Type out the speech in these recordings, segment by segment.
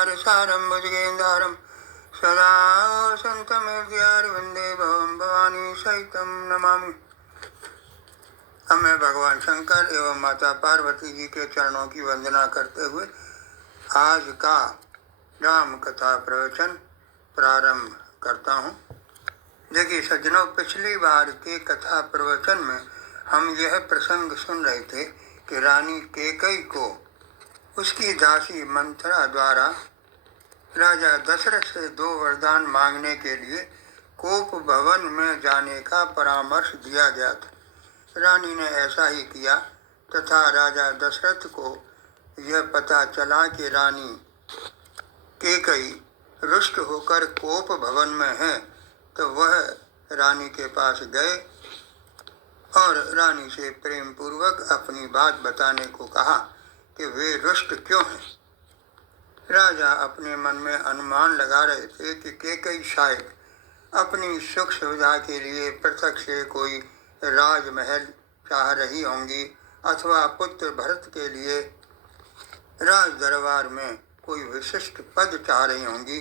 सारं भुजगेन्द्रं सदा वसन्तमेत्यार् वन्दे भवं भवानी सहितं नमामि। अब मैं भगवान शंकर एवं माता पार्वती जी के चरणों की वंदना करते हुए आज का राम कथा प्रवचन प्रारंभ करता हूँ। देखिए सज्जनों, पिछली बार के कथा प्रवचन में हम यह प्रसंग सुन रहे थे कि रानी कैकेयी को उसकी दासी मंथरा द्वारा राजा दशरथ से 2 वरदान मांगने के लिए कोप भवन में जाने का परामर्श दिया गया था। रानी ने ऐसा ही किया तथा राजा दशरथ को यह पता चला कि रानी कैकेयी रुष्ट होकर कोप भवन में है, तो वह रानी के पास गए और रानी से प्रेम पूर्वक अपनी बात बताने को कहा कि वे रुष्ट क्यों हैं। राजा अपने मन में अनुमान लगा रहे थे कि कैकेयी शायद अपनी सुख सुविधा के लिए पृथक से कोई राजमहल चाह रही होंगी अथवा पुत्र भरत के लिए राज दरबार में कोई विशिष्ट पद चाह रही होंगी।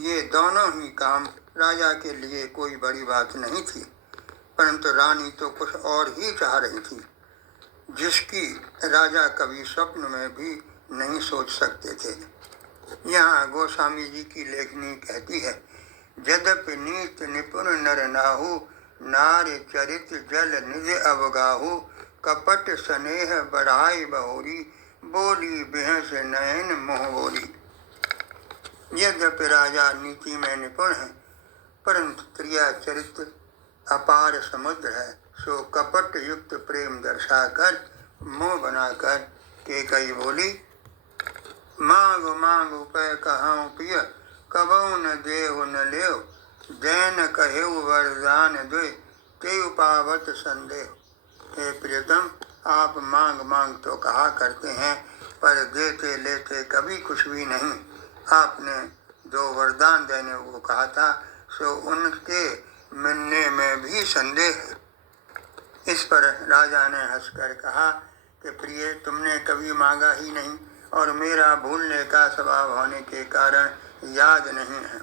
ये दोनों ही काम राजा के लिए कोई बड़ी बात नहीं थी, परंतु रानी तो कुछ और ही चाह रही थी जिसकी राजा कभी स्वप्न में भी नहीं सोच सकते थे। यहाँ गोस्वामी जी की लेखनी कहती है, यद्यपि नीत निपुण नर नाहु नार चरित जल निज अवगाहु कपट स्नेह बढ़ाई बहुरी बोली बेहस नयन मोह बोली। यद्यपि राजा नीति में निपुण है, परंतु प्रिया चरित्र अपार समुद्र है, सो कपट युक्त प्रेम दर्शाकर मोह बनाकर कैकेयी बोली, मांग मांग उपाय कहाऊं पिय कबहु न देहु न लेव दैन कहेउ वरदान द्वे तेउ पावत संदेह। हे प्रियतम, आप मांग मांग तो कहा करते हैं पर देते लेते कभी कुछ भी नहीं। आपने 2 वरदान देने को कहा था, सो उनके मिलने में भी संदेह है। इस पर राजा ने हंसकर कहा कि प्रिय, तुमने कभी मांगा ही नहीं और मेरा भूलने का स्वभाव होने के कारण याद नहीं है।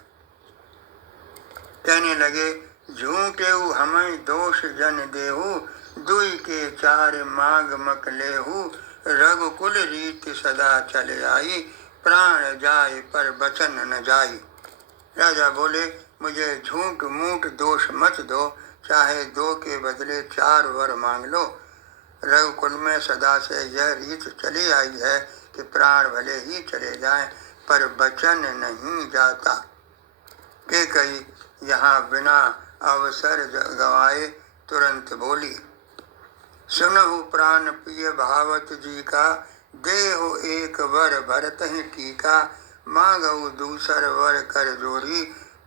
कहने लगे, झूठेऊ हमें दोष जन देहु दुई के 4 मांग मक लेहु रघुकुल रीति सदा चले आई प्राण जाए पर बचन न जाई। राजा बोले, मुझे झूठ मूठ दोष मत दो, चाहे 2 के बदले 4 वर मांग लो। रघुकुल में सदा से यह रीत चली आई है कि प्राण भले ही चले जाएं पर बचन नहीं जाता। कैकेयी यहाँ बिना अवसर गवाए तुरंत बोली, सुनहु प्राण प्रिय भावत जी का देहो एक वर भरत ही टीका मांगहु दूसर वर कर जोरी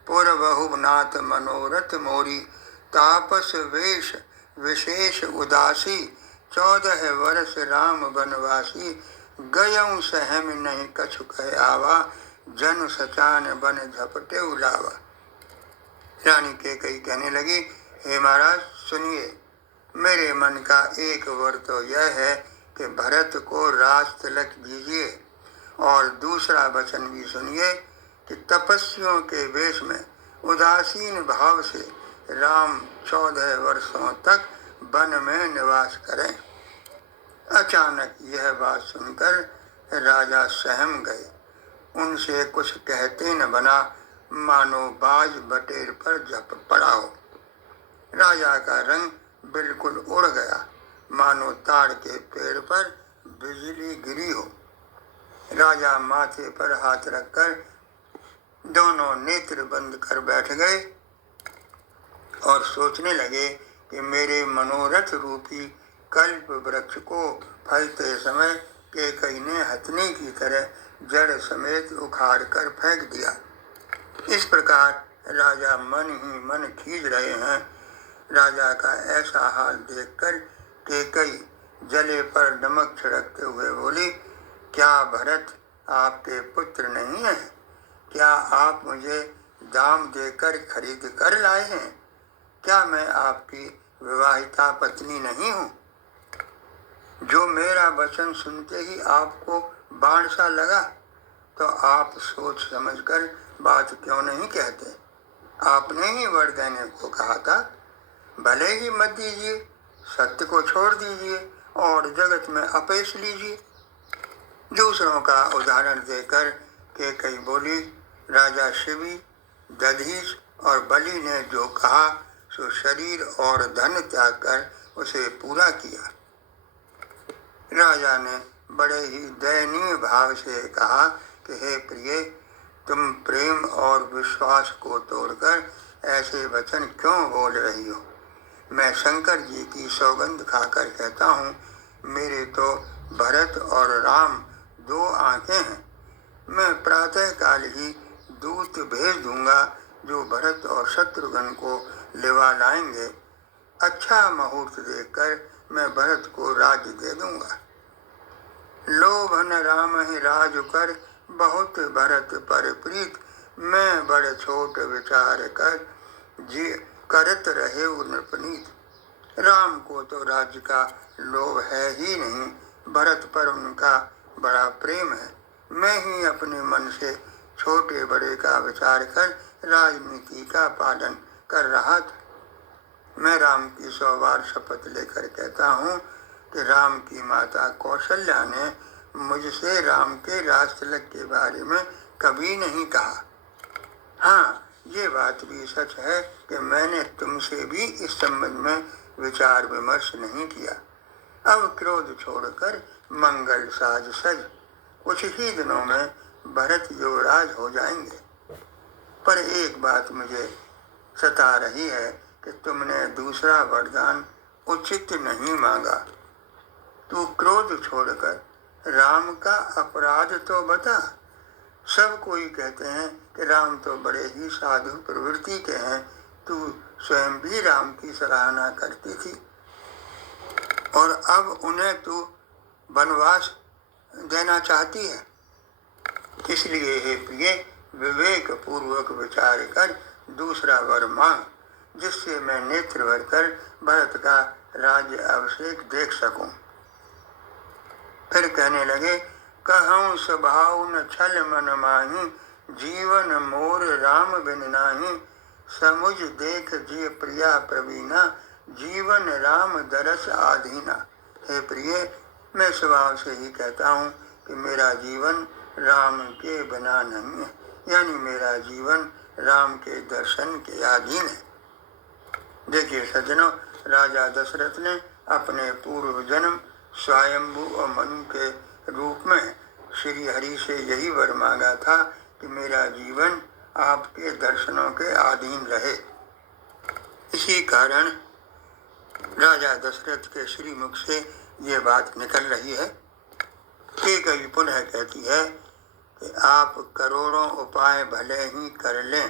पुरबहु नाथ मनोरथ मोरी तापस वेश विशेष उदासी 14 वर्ष राम बनवासी गयऊँ सहम नहीं कछु कह आवा जन सचान बन झपटे उलावा। रानी कैकेयी कहने लगी, हे महाराज सुनिए, मेरे मन का एक वर तो यह है कि भरत को राज तिलक दीजिए और दूसरा वचन भी सुनिए कि तपस्वियों के वेश में उदासीन भाव से राम 14 वर्षों तक वन में निवास करें। अचानक यह बात सुनकर राजा सहम गए। उनसे कुछ कहते न बना, मानो बाज बटेर पर झप पड़ा हो। राजा का रंग बिल्कुल उड़ गया, मानो ताड़ के पेड़ पर बिजली गिरी हो। राजा माथे पर हाथ रखकर दोनों नेत्र बंद कर बैठ गए और सोचने लगे कि मेरे मनोरथ रूपी कल्प वृक्ष को फलते समय कैकेयी ने हथनी की तरह जड़ समेत उखाड़ कर फेंक दिया। इस प्रकार राजा मन ही मन खींच रहे हैं। राजा का ऐसा हाल देखकर कैकेयी जले पर नमक छिड़कते हुए बोली, क्या भरत आपके पुत्र नहीं है? क्या आप मुझे दाम देकर खरीद कर लाए हैं? क्या मैं आपकी विवाहिता पत्नी नहीं हूँ? जो मेरा वचन सुनते ही आपको बाण सा लगा तो आप सोच समझकर बात क्यों नहीं कहते? आपने ही वर देने को कहा था, भले ही मत दीजिए, सत्य को छोड़ दीजिए और जगत में अपेश लीजिए। दूसरों का उदाहरण देकर कैकेयी बोली, राजा शिवी, दधीच और बलि ने जो कहा सो शरीर और धन त्याग कर उसे पूरा किया। राजा ने बड़े ही दयनीय भाव से कहा कि हे प्रिय, तुम प्रेम और विश्वास को तोड़कर ऐसे वचन क्यों बोल रही हो? मैं शंकर जी की सौगंध खाकर कहता हूँ, मेरे तो भरत और राम 2 आंखें हैं। मैं प्रातः काल ही दूत भेज दूंगा जो भरत और शत्रुघ्न को लिवा लाएंगे। अच्छा मुहूर्त देखकर मैं भरत को राज्य दे दूंगा। लोभन राम ही राज कर, बहुत भरत पर प्रीत। मैं बड़े छोट विचार कर जी करत रहे नृपनीत। राम को तो राज्य का लोभ है ही नहीं, भरत पर उनका बड़ा प्रेम है। मैं ही अपने मन से छोटे बड़े का विचार कर राजनीति का पालन कर रहा था। मैं राम की 100 बार शपथ लेकर कहता हूँ कि राम की माता कौशल्या ने मुझसे राम के राजतिलक के बारे में कभी नहीं कहा। हाँ, ये बात भी सच है कि मैंने तुमसे भी इस संबंध में विचार विमर्श नहीं किया। अब क्रोध छोड़कर मंगल साज सज। कुछ ही दिनों में भरत युवराज हो जाएंगे। पर एक बात मुझे सता रही है कि तुमने दूसरा वरदान उचित नहीं मांगा। तू क्रोध छोड़कर राम का अपराध तो बता। सब कोई कहते हैं कि राम तो बड़े ही साधु प्रवृत्ति के हैं। तू स्वयं भी राम की सराहना करती थी और अब उन्हें तू वनवास देना चाहती है। इसलिए हे प्रिय, विवेक पूर्वक विचार कर दूसरा वर मांग, जिससे मैं नेत्र भर कर भरत का राज्य अभिषेक देख सकूं। फिर कहने लगे, कहूँ स्वभाव न छल मन माही, जीवन मोर राम बिन नाही। समुझ देख जिय प्रिया प्रवीणा, जीवन राम दरस आधीना। हे प्रिय, मैं स्वभाव से ही कहता हूँ कि मेरा जीवन राम के बिना नहीं है, यानी मेरा जीवन राम के दर्शन के अधीन है। देखिए सज्जनों, राजा दशरथ ने अपने पूर्व जन्म स्वयंभू और मनु के रूप में श्री हरि से यही वर मांगा था कि मेरा जीवन आपके दर्शनों के अधीन रहे। इसी कारण राजा दशरथ के श्री मुख से ये बात निकल रही है। कैकेयी पुनः कहती है कि आप करोड़ों उपाय भले ही कर लें,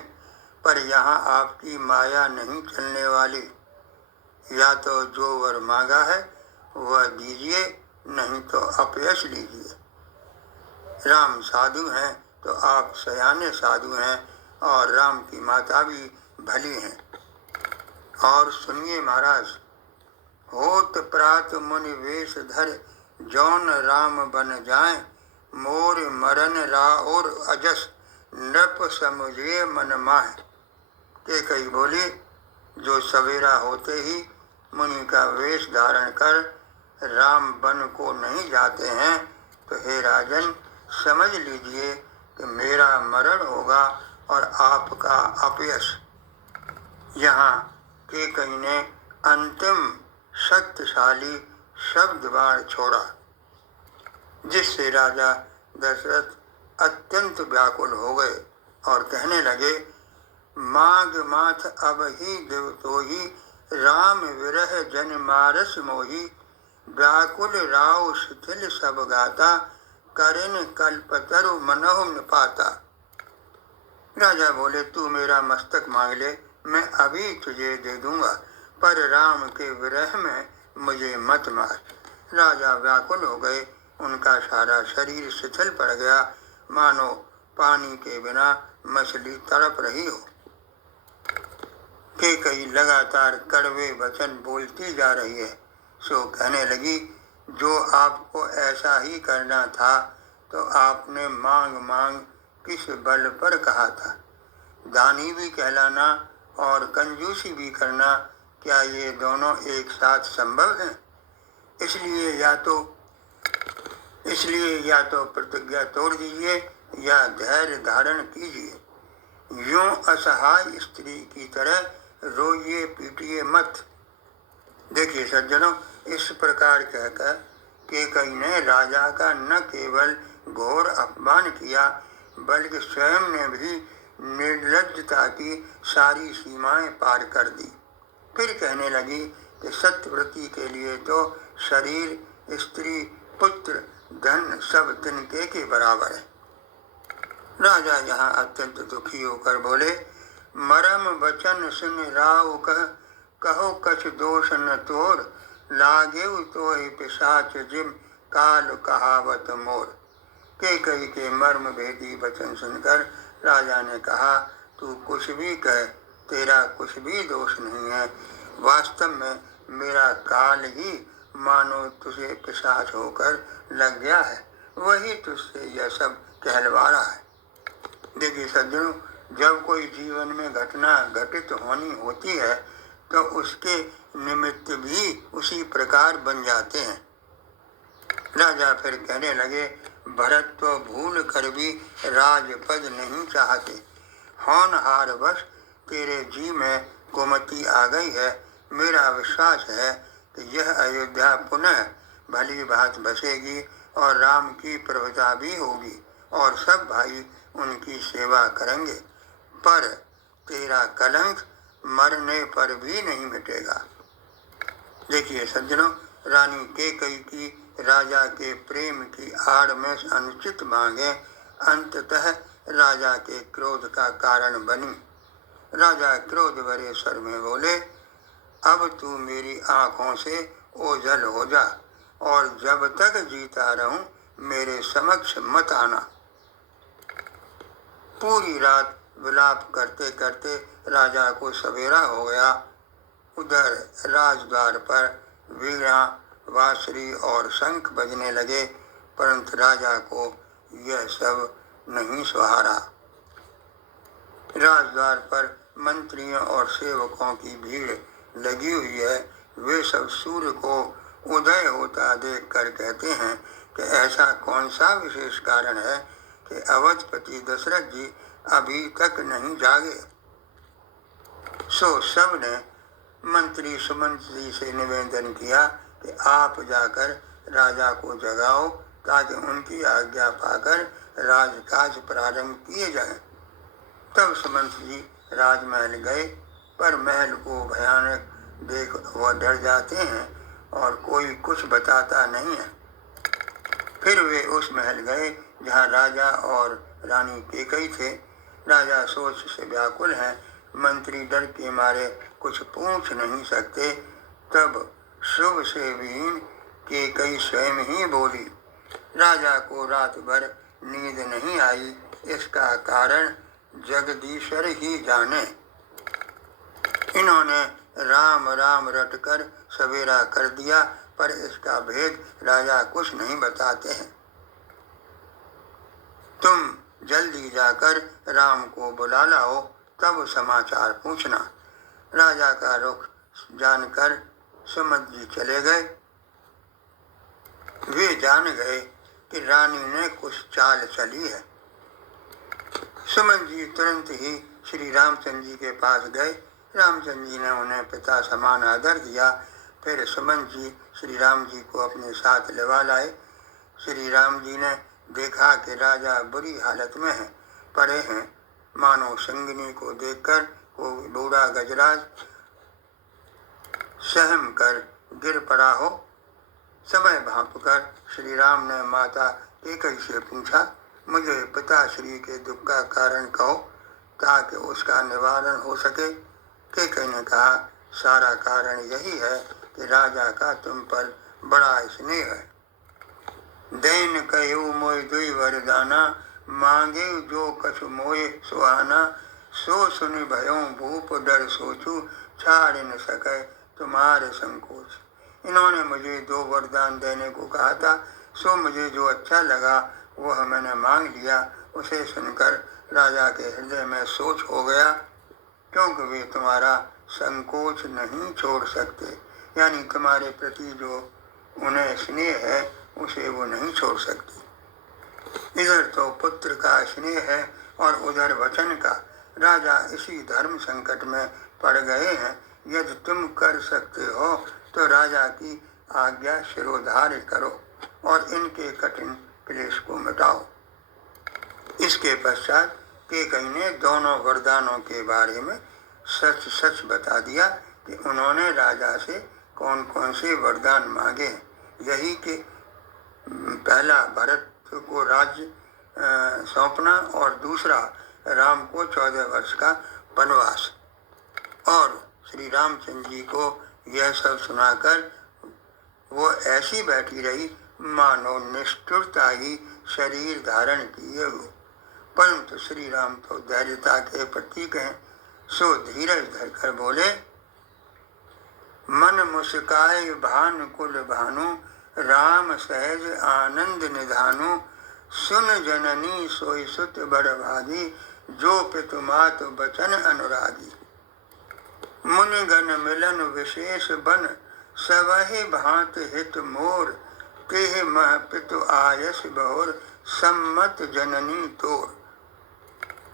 पर यहाँ आपकी माया नहीं चलने वाली। या तो जो वर मांगा है वह दीजिए, नहीं तो अपयश लीजिए। राम साधु हैं तो आप सयाने साधु हैं और राम की माता भी भली हैं। और सुनिए महाराज, होत प्रात मुनि वेश धर, जौन राम बन जाए, मोर मरन राउर अजस, नृप समुझे मन माह। कैकेयी बोली, जो सवेरा होते ही मुनि का वेश धारण कर राम वन को नहीं जाते हैं, तो हे राजन समझ लीजिए कि मेरा मरण होगा और आपका अपयश। यहाँ कैकेयी ने अंतिम शक्तिशाली शब्द बाण छोड़ा, जिससे राजा दशरथ अत्यंत व्याकुल हो गए और कहने लगे, माग माथ अब ही देव तो ही, राम विरह जन मारस मोही। व्याकुल राव शिथिल सब गाता, करिन कल्पतरु मनोह निपाता। राजा बोले, तू मेरा मस्तक मांग ले, मैं अभी तुझे दे दूंगा, पर राम के विरह में मुझे मत मार। राजा व्याकुल हो गए, उनका सारा शरीर शिथिल पड़ गया, मानो पानी के बिना मछली तड़प रही हो। कैकेयी लगातार कड़वे वचन बोलती जा रही है। सो कहने लगी, जो आपको ऐसा ही करना था तो आपने मांग मांग किस बल पर कहा था? दानी भी कहलाना और कंजूसी भी करना, क्या ये दोनों एक साथ संभव है? इसलिए या तो प्रतिज्ञा तोड़ दीजिए या धैर्य धारण कीजिए। यूं असहाय स्त्री की तरह रोइए पीटिए मत। देखिए सज्जनों, इस प्रकार कहकर कैकेयी ने राजा का न केवल घोर अपमान किया, बल्कि स्वयं ने भी निर्लज्जता की सारी सीमाएं पार कर दी। फिर कहने लगी कि सत्यव्रती के लिए तो शरीर, स्त्री, पुत्र, धन सब तिनके के बराबर है। राजा यहाँ अत्यंत दुखी होकर बोले, मरम वचन सुन राव कहो कछ दोष न तोर, लागेउ तोहि पिशाच जिम काल कहावत मोर। कैकेयी के मर्म भेदी वचन सुनकर राजा ने कहा, तू कुछ भी कह, तेरा कुछ भी दोष नहीं है। वास्तव में मेरा काल ही मानो तुझे पिशाच होकर लग गया है, वही तुझसे यह सब कहलवा रहा है। देखिए सज्जनों, जब कोई जीवन में घटना घटित होनी होती है तो उसके निमित्त भी उसी प्रकार बन जाते हैं। राजा फिर कहने लगे, भरत तो भूल कर भी राजपद नहीं चाहते, होनहार वश तेरे जी में कुमति आ गई है। मेरा विश्वास है कि यह अयोध्या पुनः भली भांति बसेगी और राम की प्रभुता भी होगी और सब भाई उनकी सेवा करेंगे, पर तेरा कलंक मरने पर भी नहीं मिटेगा। देखिए सज्जनों, रानी कैकेयी की राजा के प्रेम की आड़ में अनुचित मांगे अंततः राजा के क्रोध का कारण बनी। राजा क्रोध भरे स्वर में बोले, अब तू मेरी आंखों से ओझल हो जा और जब तक जीता रहूं मेरे समक्ष मत आना। पूरी रात विलाप करते करते राजा को सवेरा हो गया। उधर राजद्वार पर वीणा, बांसुरी और शंख बजने लगे, परंतु राजा को यह सब नहीं सुहारा। राजद्वार पर मंत्रियों और सेवकों की भीड़ लगी हुई है। वे सब सूर्य को उदय होता देखकर कहते हैं कि ऐसा कौन सा विशेष कारण है कि अवधपति दशरथ जी अभी तक नहीं जागे। सो सब ने मंत्री सुमंत जी से निवेदन किया कि आप जाकर राजा को जगाओ ताकि उनकी आज्ञा पाकर राजकाज प्रारंभ किए जाएं। तब सुमंत जी राजमहल गए, पर महल को भयानक देख वह डर जाते हैं और कोई कुछ बताता नहीं है। फिर वे उस महल गए जहाँ राजा और रानी कैकेयी थे। राजा सोच से व्याकुल हैं, मंत्री डर के मारे कुछ पूछ नहीं सकते। तब शुभ से विहीन कैकेयी स्वयं ही बोली, राजा को रात भर नींद नहीं आई, इसका कारण जगदीश्वर ही जाने। इन्होंने राम राम रटकर सवेरा कर दिया, पर इसका भेद राजा कुछ नहीं बताते हैं। तुम जल्दी जाकर राम को बुला लाओ, तब समाचार पूछना। राजा का रुख जानकर सुमंत जी चले गए। वे जान गए कि रानी ने कुछ चाल चली है। सुमंत जी तुरंत ही श्री रामचंद्र जी के पास गए। रामचंद्र जी ने उन्हें पिता समान आदर दिया। फिर सुमंत जी श्री राम जी को अपने साथ लेवा लाए। श्री राम जी ने देखा कि राजा बुरी हालत में हैं, पड़े हैं, मानो संगिनी को देखकर कोई बूढ़ा गजराज सहम कर गिर पड़ा हो। समय भांपकर श्री राम ने माता कैकेयी से पूछा, मुझे पिताश्री के दुख का कारण कहो ताकि उसका निवारण हो सके। कैकेयी ने कहा, सारा कारण यही है कि राजा का तुम पर बड़ा स्नेह है। दैन कहु मोय दुई वरदाना, मांगे जो कछु मोय सुहाना। सो सुनि भयो भूप डर सोचू, छाड़ न सके तुम्हारे संकोच। इन्होंने मुझे 2 वरदान देने को कहा था, सो मुझे जो अच्छा लगा वह मैंने मांग लिया। उसे सुनकर राजा के हृदय में सोच हो गया, क्योंकि वे तुम्हारा संकोच नहीं छोड़ सकते, यानी तुम्हारे प्रति जो उन्हें स्नेह है उसे वो नहीं छोड़ सकते। इधर तो पुत्र का स्नेह है और उधर वचन का। राजा इसी धर्म संकट में पड़ गए हैं। यदि तुम कर सकते हो तो राजा की आज्ञा शिरोधार्य करो और इनके कठिन क्लेश को मिटाओ। इसके पश्चात कैकेयी ने दोनों वरदानों के बारे में सच सच बता दिया कि उन्होंने राजा से कौन कौन से वरदान मांगे। यही कि पहला भरत को राज्य सौंपना और दूसरा राम को 14 वर्ष का वनवास। और श्री रामचंद्र जी को यह सब सुनाकर वो ऐसी बैठी रही मानो निष्ठुरता ही शरीर धारण किए हो। परंतु श्री राम तो धैर्यता के प्रतीक हैं, सो धीरज धरकर बोले, मन मुस्काए भानु कुल भानु, राम सहज आनंद निधानु, सुन जननी सोई सुत बड़भागी, जो पितु मातु बचन अनुरागी। मुनिगण मिलन विशेष बन, सबहि भांत हित मोर, तेह मह पितु आयस बहुर, सम्मत जननी तोर।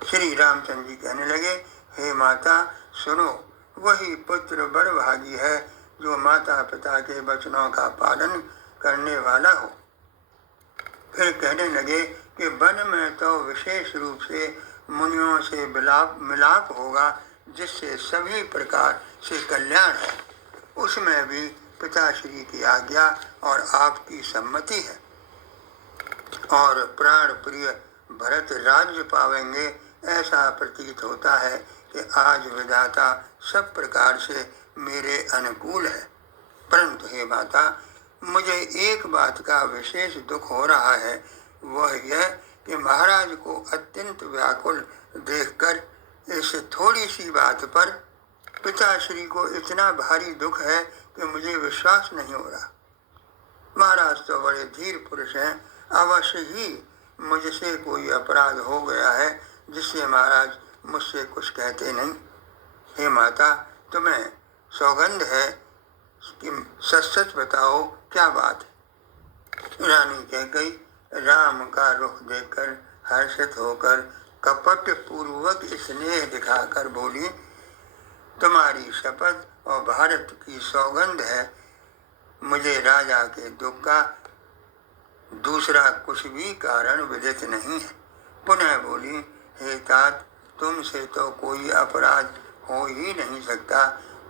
श्री रामचंद्र जी कहने लगे, हे माता सुनो, वही पुत्र बड़भागी है जो माता पिता के वचनों का पालन करने वाला हो। फिर कहने लगे कि वन में तो विशेष रूप से मुनियों से मिलाप होगा, जिससे सभी प्रकार से कल्याण है। उसमें भी पिताश्री की आज्ञा और आपकी सम्मति है। और प्राण प्रिय भरत राज्य पावेंगे, ऐसा प्रतीत होता है कि आज विधाता सब प्रकार से मेरे अनुकूल है। परंतु हे माता, मुझे एक बात का विशेष दुख हो रहा है, वह यह कि महाराज को अत्यंत व्याकुल देखकर इस थोड़ी सी बात पर पिताश्री को इतना भारी दुख है कि मुझे विश्वास नहीं हो रहा। महाराज तो बड़े धीर पुरुष हैं, अवश्य ही मुझसे कोई अपराध हो गया है जिससे महाराज मुझसे कुछ कहते नहीं। हे माता, तुम्हें सौगंध है कि सच सच बताओ क्या बात है। रानी कैकेयी राम का रुख देखकर हर्षित होकर कपट पूर्वक स्नेह दिखाकर बोली, तुम्हारी शपथ और भारत की सौगंध है, मुझे राजा के दुख का दूसरा कुछ भी कारण विदित नहीं है। पुनः बोली, हे तात, तुमसे तो कोई अपराध हो ही नहीं सकता।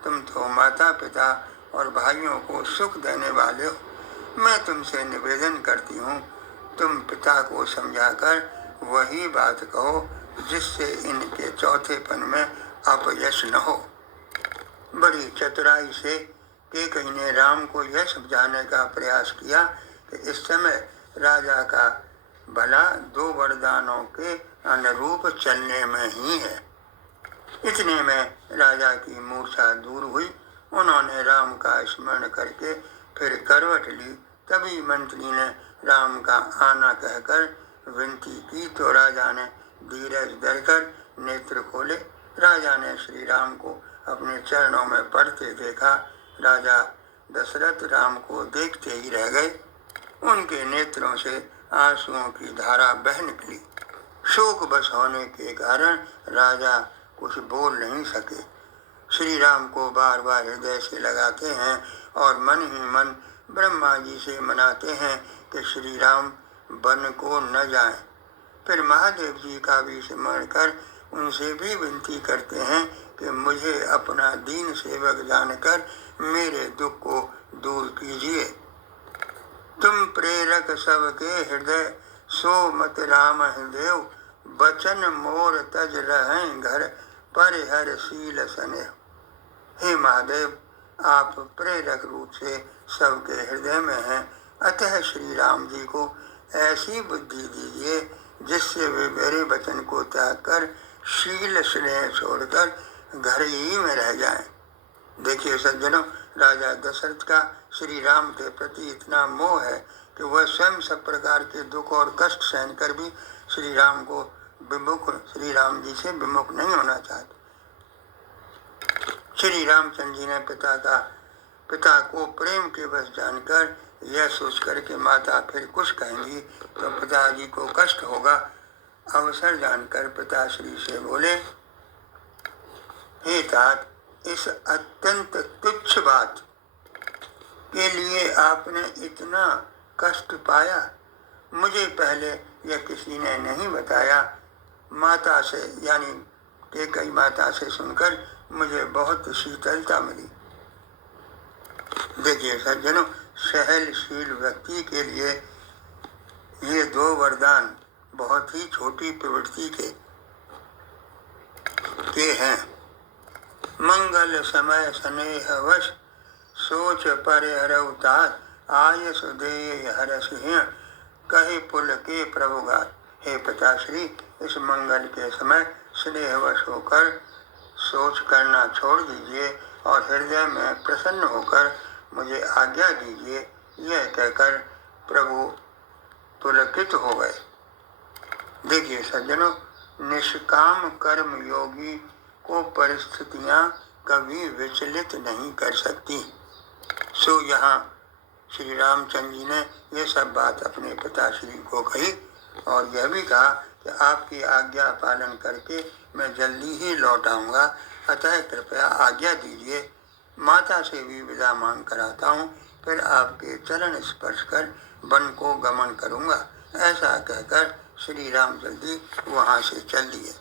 तुम तो माता पिता और भाइयों को सुख देने वाले हो। मैं तुमसे निवेदन करती हूँ, तुम पिता को समझाकर वही बात कहो जिससे इनके चौथेपन में अपयश न हो। बड़ी चतुराई से कैकेयी ने राम को यह समझाने का प्रयास किया कि इस समय राजा का भला 2 वरदानों के अनुरूप चलने में ही है। इतने में राजा की मूर्छा दूर हुई। उन्होंने राम का स्मरण करके फिर करवट ली। तभी मंत्री ने राम का आना कहकर विनती की तो राजा ने धीरज धरकर नेत्र खोले। राजा ने श्री राम को अपने चरणों में पड़ते देखा। राजा दशरथ राम को देखते ही रह गए। उनके नेत्रों से आंसुओं की धारा बह निकली। शोक बस होने के कारण राजा कुछ बोल नहीं सके। श्री राम को बार बार हृदय से लगाते हैं और मन ही मन ब्रह्मा जी से मनाते हैं कि श्री राम वन को न जाएं। फिर महादेव जी का भी स्मरण कर उनसे भी विनती करते हैं कि मुझे अपना दीन सेवक जानकर मेरे दुख को दूर कीजिए। तुम प्रेरक सबके हृदय, सो मत राम हृदय, बचन मोर तज रहें घर, परिहर शील स्नेह। हे महादेव, आप प्रेरक रूप से सबके हृदय में हैं, अतः श्री राम जी को ऐसी बुद्धि दीजिए जिससे वे मेरे वचन को त्याग कर शील स्नेह छोड़कर घर ही में रह जाएं। देखिए सज्जनों, राजा दशरथ का श्री राम के प्रति इतना मोह है कि वह स्वयं सब प्रकार के दुख और कष्ट सहन कर भी श्री राम जी से विमुख नहीं होना चाहते। श्री रामचंद्र जी ने पिता को प्रेम के वश जानकर यह सोचकर के माता फिर कुछ कहेंगी तो पिताजी को कष्ट होगा, अवसर जानकर पिताश्री से बोले, हे तात, इस अत्यंत तुच्छ बात के लिए आपने इतना कष्ट पाया, मुझे पहले यह किसी ने नहीं बताया। माता से यानी कैकेयी माता से सुनकर मुझे बहुत शीतलता मिली। देखिए सज्जनों, सहनशील व्यक्ति के लिए ये दो वरदान बहुत ही छोटी प्रवृत्ति के हैं। मंगल समय स्नेहवश सोच परिहरऊ तात, आय सुदेय हरसिंह कहे पुल के प्रभुगात। हे पिताश्री, इस मंगल के समय स्नेहवश होकर सोच करना छोड़ दीजिए और हृदय में प्रसन्न होकर मुझे आज्ञा दीजिए। यह कहकर प्रभु पुलकित हो गए। देखिए सज्जनों, निष्काम कर्म योगी को परिस्थितियां कभी विचलित नहीं कर सकती। सो यहाँ श्री रामचंद्र जी ने यह सब बात अपने पिताश्री को कही और यह भी कहा कि आपकी आज्ञा पालन करके मैं जल्दी ही लौट आऊँगा, अतः कृपया आज्ञा दीजिए। माता से भी विदा मांग कर आता हूँ, फिर आपके चरण स्पर्श कर वन को गमन करूँगा। ऐसा कहकर श्री राम जल्दी वहाँ से चल दिए।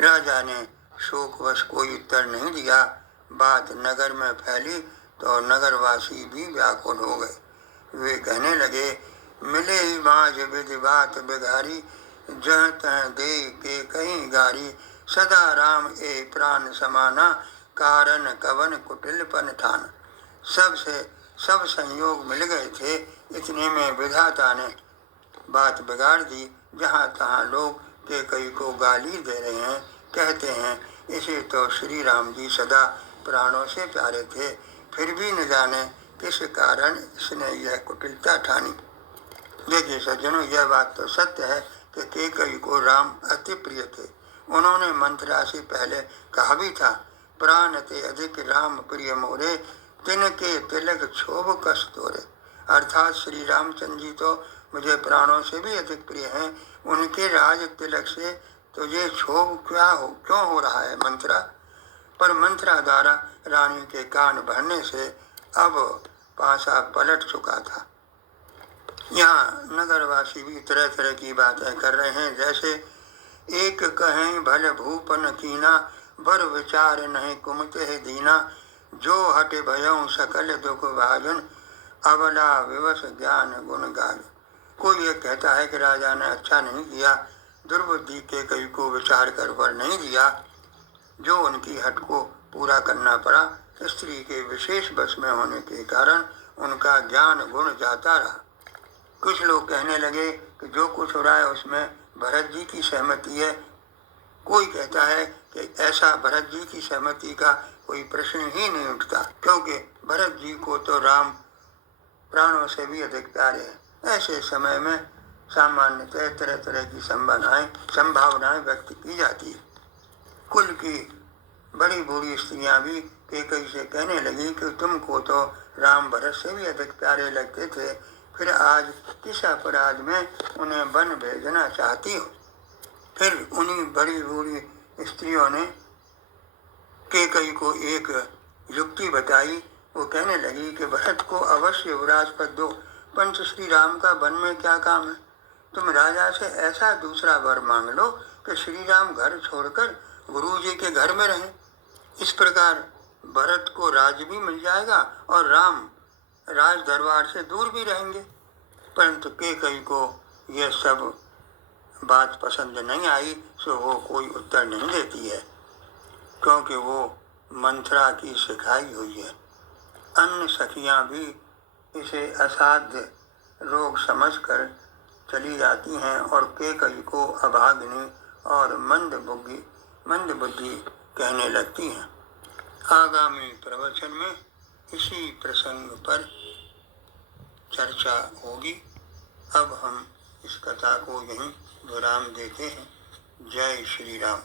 राजा ने शोकवश कोई उत्तर नहीं दिया। बात नगर में फैली तो नगरवासी भी व्याकुल हो गए। वे कहने लगे, मिले ही बाज विधि बात बिगारी, जह तह दे के कहीं गारी, सदा राम ए प्राण समाना, कारण कवन कुटिलपन ठान। सब संयोग मिल गए थे, इतने में विधाता ने बात बिगाड़ दी। जहाँ तहाँ लोग कैकेयी को गाली दे रहे हैं, कहते हैं इसे तो श्री राम जी सदा प्राणों से प्यारे थे, फिर भी न जाने किस कारण इसने यह कुटिलता ठानी। देखिए सज्जनों, यह बात तो सत्य है कि कैकेयी को राम अति प्रिय थे। उन्होंने मंत्रा से पहले कहा भी था, प्राण ते अधिक राम प्रिय मोरे, तिनके तिलक क्षोभ कष्ट तोरे। अर्थात श्री रामचंद्र जी तो मुझे प्राणों से भी अधिक प्रिय हैं, उनके राज तिलक से तुझे क्षोभ क्यों हो रहा है मंत्रा। पर मंत्रा द्वारा रानी के कान भरने से अब पासा पलट चुका था। यहाँ नगरवासी भी तरह तरह की बातें कर रहे हैं, जैसे एक कहें भल भूपन कीना, बर विचार नहीं कुमते है दीना, जो हटे भयं सकल दुख भाजन, अबला विवश ज्ञान गुण गान। कोई ये कहता है कि राजा ने अच्छा नहीं किया, दुर्बुद्धि कैकेयी को विचार कर वर नहीं दिया, जो उनकी हट को पूरा करना पड़ा। स्त्री के विशेष बस में होने के कारण उनका ज्ञान गुण जाता रहा। कुछ लोग कहने लगे कि जो कुछ हो रहा है उसमें भरत जी की सहमति है। कोई कहता है कि ऐसा भरत जी की सहमति का कोई प्रश्न ही नहीं उठता, क्योंकि भरत जी को तो राम प्राणों से भी अधिक प्यारे हैं। ऐसे समय में सामान्यतः तरह तरह की संभावनाएं व्यक्त की जाती है। कुल की बड़ी बूढ़ी स्त्रियां भी कैकेयी से कहने लगी कि तुमको तो राम भरत से भी अधिक प्यारे लगते थे, फिर आज किस अपराध में उन्हें वन भेजना चाहती हो। फिर उन्हीं बड़ी बूढ़ी स्त्रियों ने कैकेयी को एक युक्ति बताई। वो कहने लगी कि भरत को अवश्य युवराज पद दो, परंतु श्री राम का वन में क्या काम है। तुम राजा से ऐसा दूसरा वर मांग लो कि श्री राम घर छोड़कर गुरु जी के घर में रहें। इस प्रकार भरत को राज भी मिल जाएगा और राम राज दरबार से दूर भी रहेंगे। परंतु कैकेयी को यह सब बात पसंद नहीं आई, सो वो कोई उत्तर नहीं देती है, क्योंकि वो मंत्रा की सिखाई हुई है। अन्य सखियां भी इसे असाध्य रोग समझकर चली जाती हैं और कैकेयी को अभागिनी और मंद बुद्धि कहने लगती हैं। आगामी प्रवचन में इसी प्रसंग पर चर्चा होगी। अब हम इस कथा को यहीं विराम देते हैं। जय श्री राम।